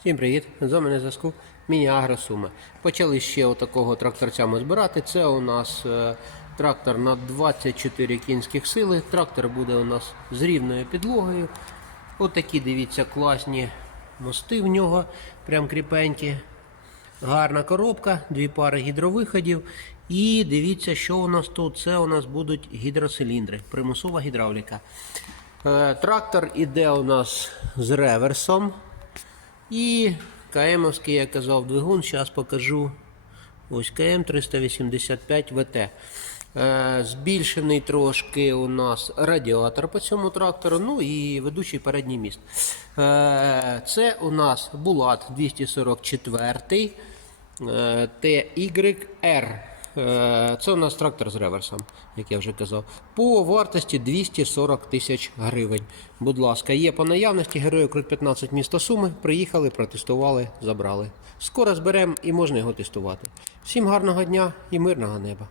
Всім привіт! З вами на зв'язку Міні-Агро. Почали ще отакого тракторця ми збирати. Це у нас е, трактор на 24 кінських сили. Трактор буде у нас з рівною підлогою. Отакі, дивіться, класні мости в нього, прям кріпенькі. Гарна коробка, дві пари гідровиходів. І дивіться, що у нас тут. Це у нас будуть гідроциліндри, примусова гідравліка. Е, Трактор іде у нас з реверсом. І КМовський, я казав, двигун. Зараз покажу. Ось КМ 385 ВТ. Е, Збільшений трошки у нас радіатор по цьому трактору, ну і ведучий передній міст. Е, Це у нас Булат 244 е, TYR. Е, Це у нас трактор з реверсом, як я вже казав. По вартості 240 тисяч гривень. Будь ласка, є по наявності герою Крут 15 міста Суми. Приїхали, протестували, забрали. Скоро зберемо і можна його тестувати. Всім гарного дня і мирного неба.